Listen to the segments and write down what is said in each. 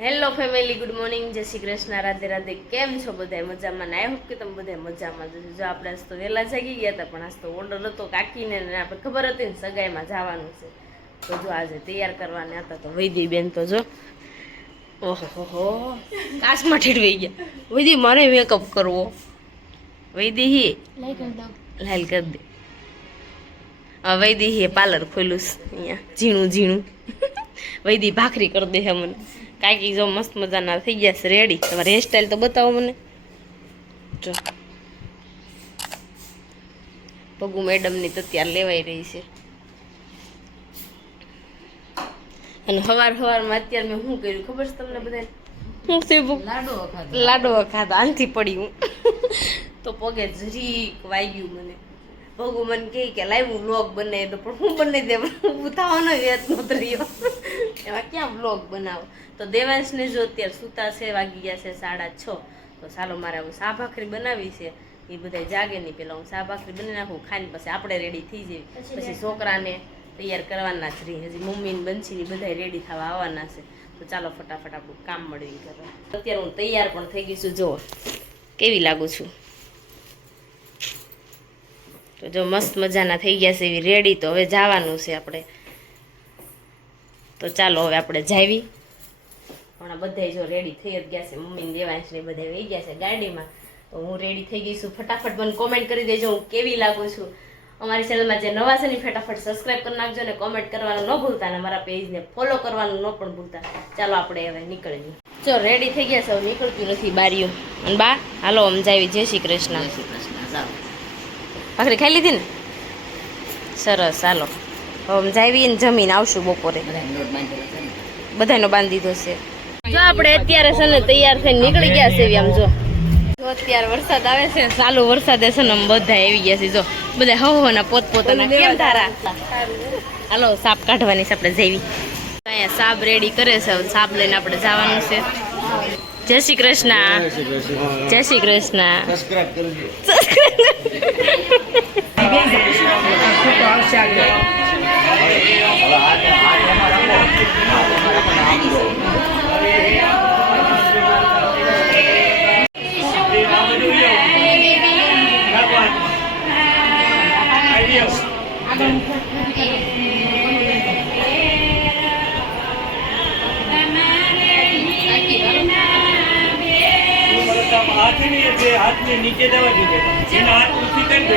Hello family, good morning, જય શ્રી કૃષ્ણ, રાધે રાધે. કેમ છો બધા? મજામાં? આઈ હોપ કે તમે બધા મજામાં જશો. જો આપણે આજ તો વહેલા જાગી ગયા હતા, પણ આજ તો ઓર્ડર હતો કાકીને, આપણે ખબર હતી ને સગાઈમાં જવાનું છે, તો જો આજે તૈયાર કરવાના હતા. તો વૈદી બેન તો જો ઓહો કાચમાં ઠેડવાઈ ગયા. વૈદી મારે મેકઅપ કરવો. વૈદી હી લાલ કરી દે. વૈદી હી પાર્લર ખોલ્યું અહીંયા ઝીણું ઝીણું. વૈદી ભાખરી કરી દે હે મને. કાકી જો મસ્ત મજાના થઈ ગયા છે રેડી. તમારે હેરસ્ટાઈલ તો બતાવો મને. જો પગુ મેડમની તો અત્યારે લેવાઈ રહી છે. અને સવારમાં અત્યારે મેં શું કર્યું ખબર છે તમને બધાને? શું થયું? લાડો ખાધા. આનથી પડી હું તો પગે જરીક વાગ્યું મને. ભગુ મને કહે કે લાવ હું વ્લોગ બનાવી દઉં, પણ હું બનાવી દે ઉતાવવાનો વેત નહોતો રહ્યો. એમાં ક્યાં વ્લોગ બનાવો? તો દેવાંશને જો અત્યારે સૂતા છે, વાગી ગયા છે 6:30. તો ચાલો મારે હું શા ભાખરી બનાવી છે, એ બધા જાગે નહીં, પેલા હું શા ભાખરી બનાવી નાખું, ખાઈને પછી આપણે રેડી થઈ જઈએ. પછી છોકરાને તૈયાર કરવાના જ રહી. હજી મમ્મીને બંસીને બધા રેડી થવા આવવાના છે. તો ચાલો ફટાફટ આપણું કામ મળી કરવા. અત્યારે હું તૈયાર પણ થઈ ગઈ છું. જુઓ કેવી લાગુ છું. તો જો મસ્ત મજાના થઈ ગયા છે એવી રેડી. તો હવે જવાનું છે આપણે. તો ચાલો હવે આપણે જાવી. હમણાં બધા જો રેડી થઈ જ ગયા છે. મમ્મીને દેવાંશને બધા વહી ગયા છે ગાડીમાં. તો હું રેડી થઈ ગઈ છું. ફટાફટ મને કોમેન્ટ કરી દેજો હું કેવી લાગુ છું. અમારી ચેનલમાં જે નવા છે ને ફટાફટ સબસ્ક્રાઈબ કરી નાખજો અને કોમેન્ટ કરવાનું ન ભૂલતા, અને મારા પેજને ફોલો કરવાનું ન પણ ભૂલતા. ચાલો આપણે હવે નીકળીએ. જો રેડી થઈ ગયા છે, હવે નીકળતું નથી બારીઓ. અને બા હાલો આમ જાવી. જય શ્રી કૃષ્ણ. ભાખરી ખાઈ લીધી ને? સરસ. ચાલો હવે જાવી ને જમીને આવશું બપોરે. બધાનો બાંધી દીધો છે. જો આપણે અત્યારે છે ને તૈયાર થઈને નીકળી ગયા છે. આમ જો અત્યારે વરસાદ આવે છે, ચાલુ વરસાદે છે ને બધા આવી ગયા છે. જો બધા હવાના પોતપોતાના. કેમ તારા? હાલો સાપ કાઢવાની છે આપણે જઈવી. અહીંયા સાપ રેડી કરે છે. સાપ લઈને આપણે જવાનું છે. જય શ્રી કૃષ્ણ. જય શ્રી કૃષ્ણ. हाथ में नीचे दबा दीजिए, हाथ उसी कर दे।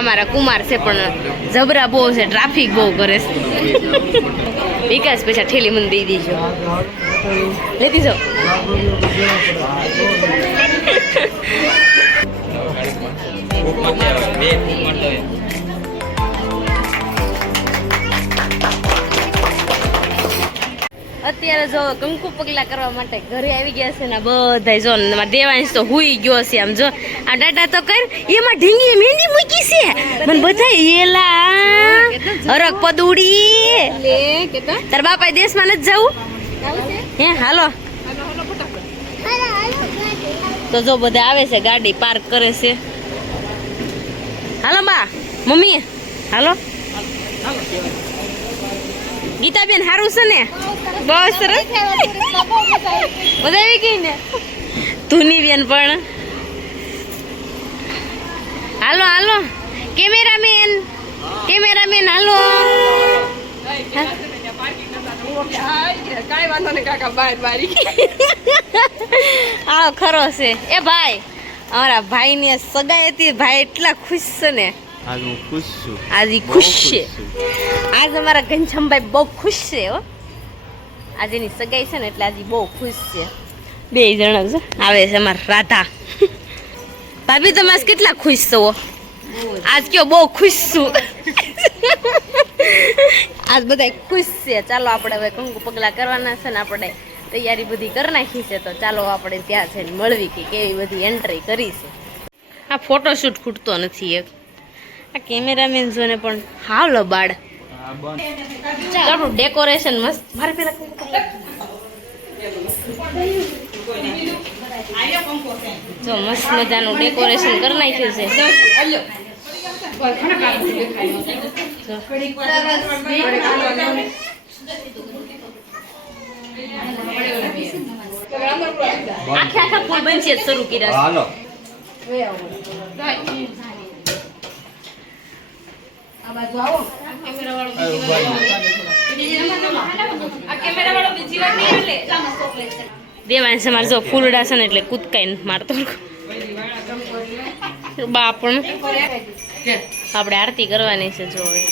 અમારા કુમાર છે પણ જબરા બહુ છે, ટ્રાફિક બહુ કરે છે. વિકાસ પૈસા ઠેલી મને દઈ દીજો, લેતી જાઓ. અત્યારે જો કંકુ પગલા કરવા માટે ઘરે આવી ગયા છે ને બધા. જો દેવાંશ તો હુઈ ગયો છે. આમ જો આ ડાટા તો કર, એમાં ઢીંગી મહેંદી મૂકી છે. મને બધા એલા હરક પદુડી તાર બાપા દેશમાં નથી જવું હે? હાલો તો જો બધા આવે છે, ગાડી પાર્ક કરે છે. હાલો બા મમ્મી હાલો ગીતાબેન સારું છે ને બહુ સરસ બધા આવી ગઈ ને ધૂની બેન પણ હાલો હાલો કેમેરામેન હાલો કાંઈ વાંધો નહીં કાકા બહાર બારી આ ખરો છે એ ભાઈ અમારા ભાઈની સગાઈ હતી ભાઈ એટલા ખુશ છે ને આજ હું ખુશ છું આજ ઈ ખુશ છે આજ અમારા ઘનશ્યામભાઈ બહુ ખુશ છે હો આજે એની સગાઈ છે ને એટલે આજે બહુ ખુશ છે બે જણા છે આવે છે અમારા રાધા ભાભી તમે આજ કેટલા ખુશ છો આજ કયો બહુ ખુશ છું આજ બધા ખુશ છે ચાલો આપણે હવે કંકુ પગલા કરવાના છે ને આપણે તૈયારી બધી કરી નાખી છે તો ચાલો આપણે ત્યાં છે ને મળવી કે કેવી બધી એન્ટ્રી કરી છે આ ફોટોશૂટ ખૂટતો નથી એક આ કેમેરામેન જોને પણ હાવ લબાડ આપણું ડેકોરેશન મસ્ત મારે પેલા જો મસ્ત મજાનું ડેકોરેશન કરી નાખ્યું છે આખે આખા ફૂલ બનશે શરૂ કર્યા હાલો દેવાંશ અમારે જો ફૂલડા છે ને એટલે કૂદકાઈને મારતો બા પણ આપણે આરતી કરવાની છે જો હવે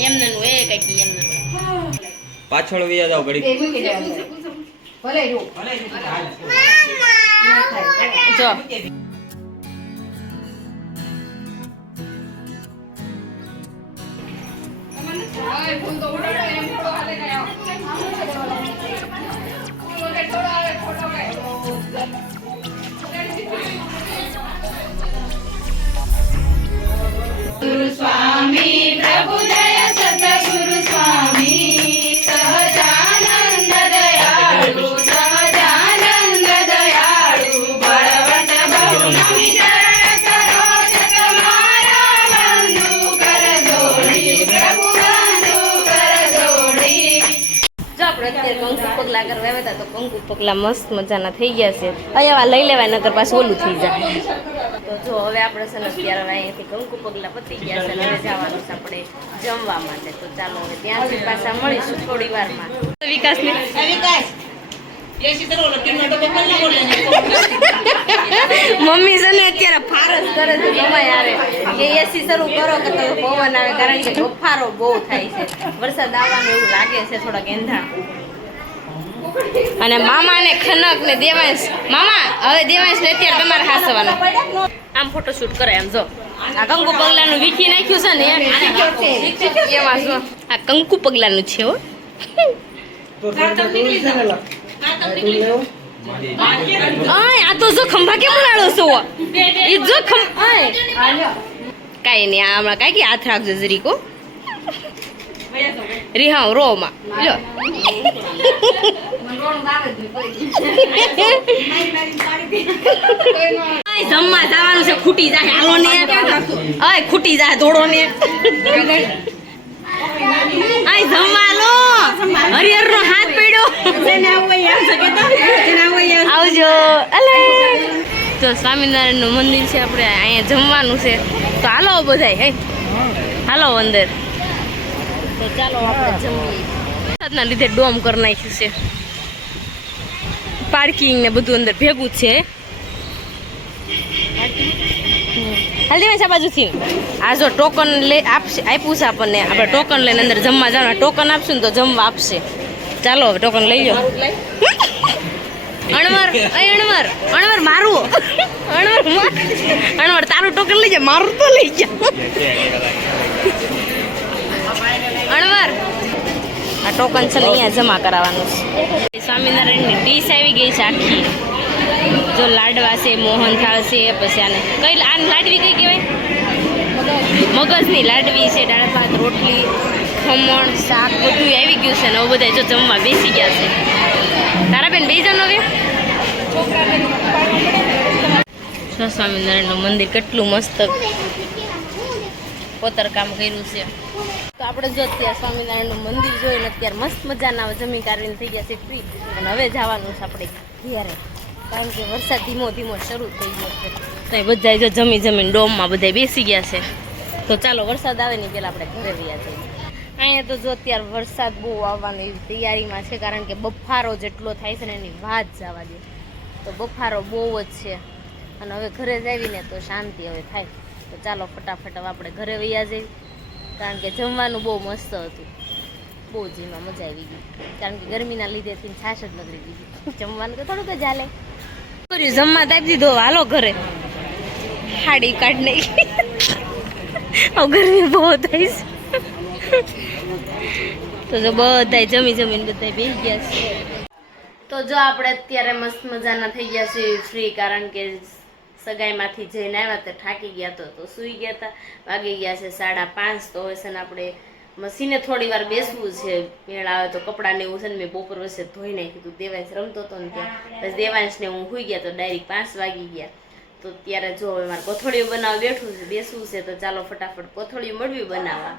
એમને એ કઈ એમને પાછળ વયા જાવ ઘડી જો ગુરુ સ્વામી પ્રભુ દયા સતગુરુ સ્વામી સહજાનંદ દયાળુ બળવંત બહુ નમી ચરણ સરોજ તમારા બંધુ કર જોડી પ્રભુ બંધુ કર જોડી જો આપણે અત્યારે કંકુ પગલા કરવા આવ્યા હતા તો કંકુ પગલા મસ્ત મજાના થઈ ગયા છે અહીંયા લઈ લેવાય નકર પાછું ઓલું થઈ જાય તો જો હવે આપણે છે ને અત્યારે અહીંયાથી કંકુ પગલા પતી ગયા છે હવે જવાનું છે આપણે જમવા માટે તો ચાલો હવે ત્યાંથી પાછા મળીશું થોડી વારમાં વિકાસને મમ્મી છે ને અત્યારે ફારસ કરે છે જમાઈ આવે કે એસી શરૂ કરો કે તો પવન આવે કારણ કે બફારો બહુ થાય છે વરસાદ આવવાનું એવું લાગે છે થોડાક એંધાણ અને મામા ને ખનક ને દેવાંશ મામા હવે દેવાંશ ને અત્યારે તમારે હાસવાનું આમ ફોટોશૂટ કરે આમ જો આ કંકુ પગલાનું વીખી નાખ્યું છે ને એમાં જો આ કંકુ પગલાનું છે હો આ તો જો ખંભા કેમ ઉડાડો છો એ જો કાઈ નહીં આ હમણાં કાંઈ હાથ રાખજો જરીકો રિહાવ રો માં લ્યો જમવા જવાનું છે ખૂટી જાય હાલો ને અય ખૂટી જાય દોડો ને આય જમવા લો હરિહર નો હાથ પડ્યો આવજો અલે તો સ્વામિનારાયણ નું મંદિર છે આપણે અહીંયા જમવાનું છે તો હાલો બધાય હે હાલો અંદર તો ચાલો આપણે જમીએ વરસાદના લીધે ડોમ કરી નાખ્યું છે પાર્કિંગ ને બધું અંદર ભેગું છે હલ્દી આ બાજુથી આ જો ટોકન લે આપશે આપ્યું છે આપણને આપણે ટોકન લઈને અંદર જમવા જવાનું ટોકન આપશું ને તો જમવા આપશે ચાલો હવે ટોકન લઈ લો અણવર અણવર મારું અણવર તારું ટોકન લઈ જા મારું તો લઈ જા અણવર આ ટોકન છે ને અહીંયા જમા કરાવવાનું છે સ્વામિનારાયણની ડીશ આવી ગઈ છે આખી જો લાડવા છે મોહનથાળ છે પછી આને કઈ આને લાડવી કઈ કહેવાય મગજની લાડવી છે દાળ ભાત રોટલી ખમણ શાક બધું આવી ગયું છે ને હવે બધા જો જમવા બેસી ગયા છે તારા બેન બે જણ હવે સ્વામિનારાયણનું મંદિર કેટલું મસ્ત કોતરકામ કર્યું છે. તો આપણે જો અત્યારે સ્વામિનારાયણનું મંદિર જોઈને અત્યારે મસ્ત મજાના જમી કાઢીને થઈ ગયા છે ફ્રી, અને હવે જવાનું છે આપણે ઘેરે, કારણ કે વરસાદ ધીમો ધીમો શરૂ થઈ ગયો છે. તો બધા જો જમીને ડોમમાં બધા બેસી ગયા છે. તો ચાલો વરસાદ આવે ને પહેલાં આપણે ઘરે રહ્યા જઈએ. અહીંયા તો જો અત્યારે વરસાદ બહુ આવવાની એવી તૈયારીમાં છે, કારણ કે બફારો જેટલો થાય છે ને એની વાત જવા દે. તો બફારો બહુ જ છે, અને હવે ઘરે જ આવીને તો શાંતિ હવે થાય. તો ચાલો ફટાફટ હવે આપણે ઘરે વયા જઈએ, કારણ કે જમવાનું બહુ મસ્ત હતું, બહુ જ એમાં મજા આવી ગઈ, કારણ કે ગરમીના લીધેથી છાશ જ નગરી દીધી. જમવાનું તો થોડુંક જ હાલે. જમવા તો આપી દીધો, હાલો ઘરે. હાડી કાઢ નહીં, હવે ગરમી બહુ થાય છે. તો જો બધા જમીને બધા બેસી ગયા છે. તો જો આપણે અત્યારે મસ્ત મજાના થઈ ગયા છે ફ્રી, કારણ કે સગાઈમાંથી જઈને આવ્યા તો થાકી ગયા તો સૂઈ ગયા હતા. વાગી ગયા છે 5:30. તો હવે છે ને આપણે મશીને થોડી વાર બેસવું છે, મેળ આવે તો કપડાને એવું છે ને મેં બપોર વચ્ચે ધોઈ નાખ્યું હતું. દેવાંશ રમતો હતો ને ત્યાં, પછી દેવાંશને હું સૂઈ ગયા તો ડાયરેક્ટ 5 વાગી ગયા. તો ત્યારે જો હવે મારે કોથળીઓ બનાવવા બેસવું છે. તો ચાલો ફટાફટ કોથળીઓ મળવી બનાવવા,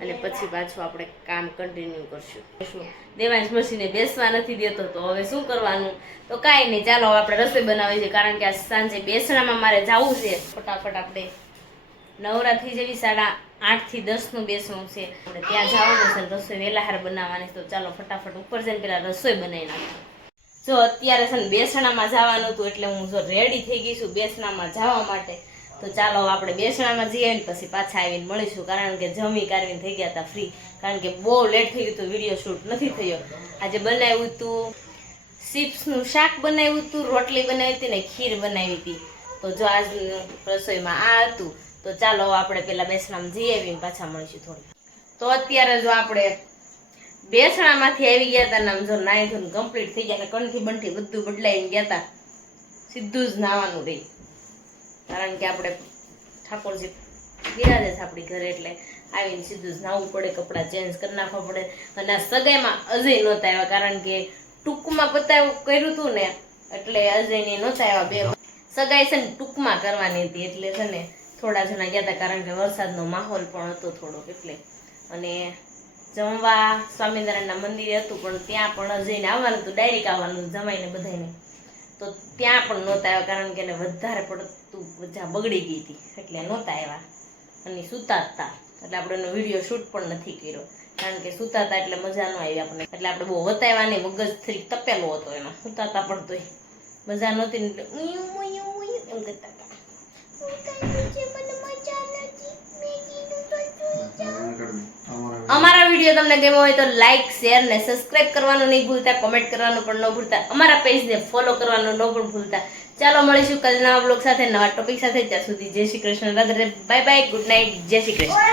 અને પછી પાછું આપણે કામ કન્ટિન્યુ કરશું. દેવાંશ મશીને બેસવા નથી દેતો, તો હવે શું કરવાનું? તો કાંઈ નહીં, ચાલો આપણે રસોઈ બનાવી છે, કારણ કે આ સાંજે બેસણામાં મારે જવું છે. ફટાફટ આપણે નવરાત્રી જેવી 8:30 થી 10 નું બેસણું છે, આપણે ત્યાં જવાનું છે. રસોઈ વહેલા બનાવવાની. તો ચાલો ફટાફટ ઉપર જઈને પેલા રસોઈ બનાવી નાખીએ. જો અત્યારે છે ને બેસણામાં જવાનું હતું, એટલે હું જો રેડી થઈ ગઈ છું બેસણામાં જવા માટે. તો ચાલો આપણે બેસણામાં જઈએ ને પછી પાછા આવીને મળીશું, કારણ કે જમી કાઢીને થઈ ગયા હતા ફ્રી, કારણ કે બહુ લેટ થઈ ગયું હતું, વિડીયો શૂટ નથી થયો. આજે બનાવ્યું હતું ચિપ્સનું શાક, બનાવ્યું હતું રોટલી બનાવી હતી ને ખીર બનાવી હતી. તો જો આજ રસોઈમાં આ હતું. તો ચાલો આપણે પેલા બેસણામાં જઈ આવીને પાછા મળીશું થોડી. તો અત્યારે જો આપણે બેસણામાંથી આવી ગયા હતા ને જો નાઈ ધોઈને કમ્પ્લીટ થઈ ગયા, કંઠી બંઠી બધું બદલાઈને ગયા હતા. સીધું જ નાવાનું રહી, કારણ કે આપણે ઠાકોરજી બિરાજે છે આપણી ઘરે, એટલે આવીને સીધું જ નાહવું પડે, કપડાં ચેન્જ કરી નાખવા પડે. અને આ સગાઈમાં અજય નહોતા આવ્યા, કારણ કે ટૂંકમાં કર્યું હતું ને, એટલે અજયને નહોતા આવ્યા. સગાઈ છે ને ટૂંકમાં કરવાની હતી, એટલે છે ને થોડા જણા ગયા હતા, કારણ કે વરસાદનો માહોલ પણ હતો થોડોક એટલે. અને જમવા સ્વામિનારાયણના મંદિરે હતું, પણ ત્યાં પણ અજયને આવવાનું હતું, ડાયરેક્ટ આવવાનું જમાઈને બધાને. તો ત્યાં પણ નહોતા આવ્યા, કારણ કે એને વધારે પડતું મજા બગડી ગઈ હતી, એટલે નહોતા આવ્યા. અને સૂતા હતા, એટલે આપણે એનો વિડીયો શૂટ પણ નથી કર્યો, કારણ કે સૂતા હતા એટલે મજા ન આવી આપણને. એટલે આપણે બહુ વતાવ્યા નહીં, મગજ થોડીક તપેલો હતો એનો. સૂતા હતા પણ તોય મજા નહોતી, એટલે એમ કરતા હતા. અમારા વિડીયો તમને ગમ્યો હોય તો લાઈક, શેર ને સબસ્ક્રાઇબ કરવાનું નહીં ભૂલતા, કોમેન્ટ કરવાનું પણ ન ભૂલતા, અમારા પેજને ફોલો કરવાનું ન પણ ભૂલતા. ચાલો મળીશું કાલે નવા બ્લોગ સાથે, નવા ટોપિક સાથે. ત્યાં સુધી જય Shri Krishna, Radhe, bye bye, good night, જય શ્રી કૃષ્ણ.